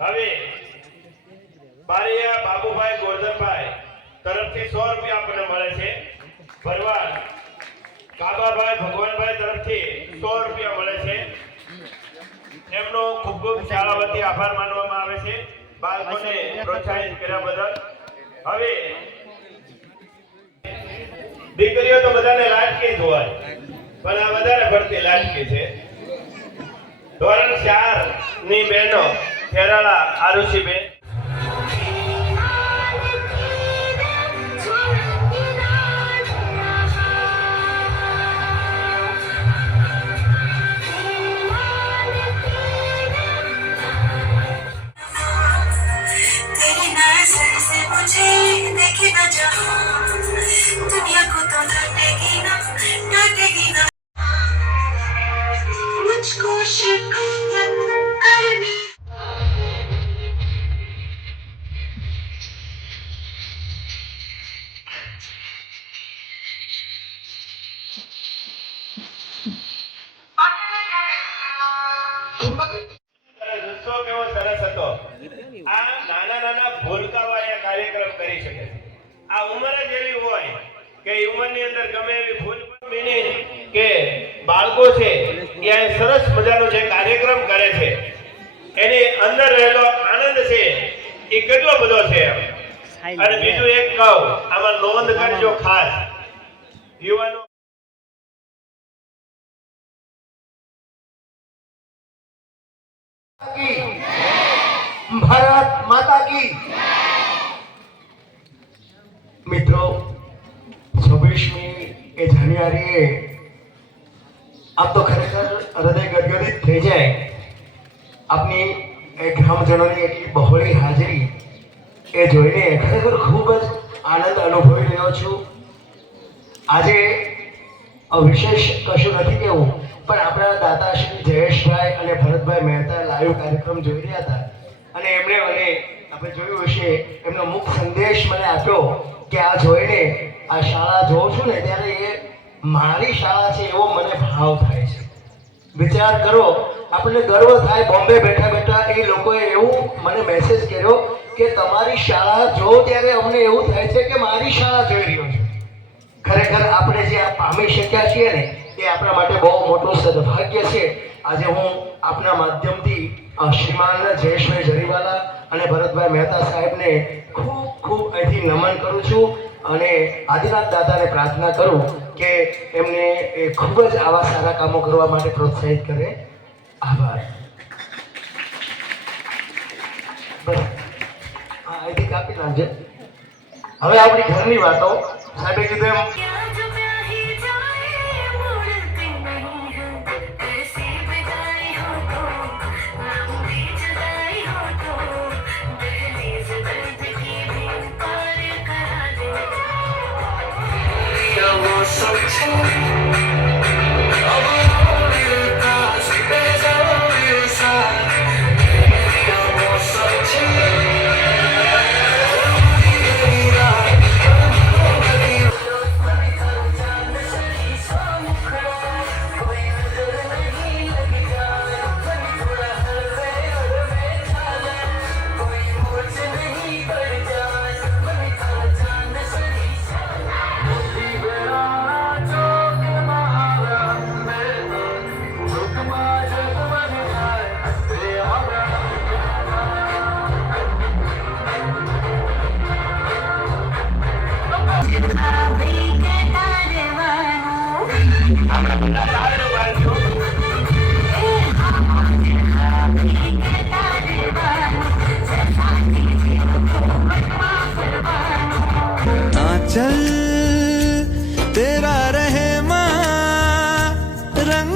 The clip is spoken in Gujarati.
હવે બારિયા બાબુભાઈ ગોરધનભાઈ તરફથી 100 રૂપિયા આપણને મળે છે. ભરવાડ કાબાભાઈ ભગવાનભાઈ તરફથી 100 રૂપિયા મળે છે. એમનો ખૂબ ખૂબ શાળા વતી આભાર માનવામાં આવે છે બાળકોને પ્રોત્સાહિત કર્યા બદલ. હવે દીકરીઓ તો બધાને લાડકી જ હોય, પણ આ વધારે પડતી લાડકી છે. ધોરણ 4 ની બહેનો ખેરાળા આરુષીબેન. दुनिया को तो डांटेगी ना मुझको शिकायत करनी. રસ્તો કેવો સરસ હતો. આ નાના નાના ભૂલકાવાળા કાર્યક્રમ કરી શકે છે. આ ઉંમર જ એવી હોય કે ઉંમરની અંદર ગમે એવી ભૂલ પણ કે બાળકો છે એ સરસ મજાનો જે કાર્યક્રમ કરે છે એની અંદર રહેલો આનંદ છે એ કેટલો બધો છે. અને બીજું એક કહું, આમાં નોંધ કરજો ખાસ યુવાનો. ભારત માતા કી. મિત્રો, 26મી જાન્યુઆરીએ આપ તો ખરેખર હૃદય ગદગદિત થઈ જાય. આપની ગ્રામજનોની એટલી બહોળી હાજરી એ જોઈને ખરેખર ખૂબ જ આનંદ અનુભવી રહ્યો છું. આજે વિશેષ કશું નથી કહેવું, પણ આપણા દાદા શ્રી જયેશભાઈ અને ભરતભાઈ મહેતા લાઈવ કાર્યક્રમ જોઈ રહ્યા હતા અને એમણે મને આપણે જોયું હશે એમનો મુખ્ય સંદેશ મને આપ્યો કે આ જોઈને આ શાળા જોઉં છું ને ત્યારે એ મારી શાળા છે એવો મને ભાવ થાય છે. વિચાર કરો, આપણને ગર્વ થાય. બોમ્બે બેઠા બેઠા એ લોકોએ એવું મને મેસેજ કર્યો કે તમારી શાળા જો ત્યારે અમને એવું થાય છે કે મારી શાળા જોઈ રહ્યો છું. ખરેખર આપણે જે આ પામી શક્યા છીએ ને એ આપણા માટે બહુ મોટું સદભાગ્ય છે. આજે હું આપના માધ્યમથી શ્રીમાન જયેશભાઈ જરીવાલા અને ભરતભાઈ મહેતા સાહેબને ખૂબ ખૂબ અહીંથી નમન કરું છું અને આદિનાથ દાદાને પ્રાર્થના કરું કે એમને ખૂબ જ આવા સારા કામો કરવા માટે પ્રોત્સાહિત કરે. આભાર. બસ અહીંથી કાપી નાખજે. હવે આપણી ઘરની વાતો સાહેબે કીધું એમ चल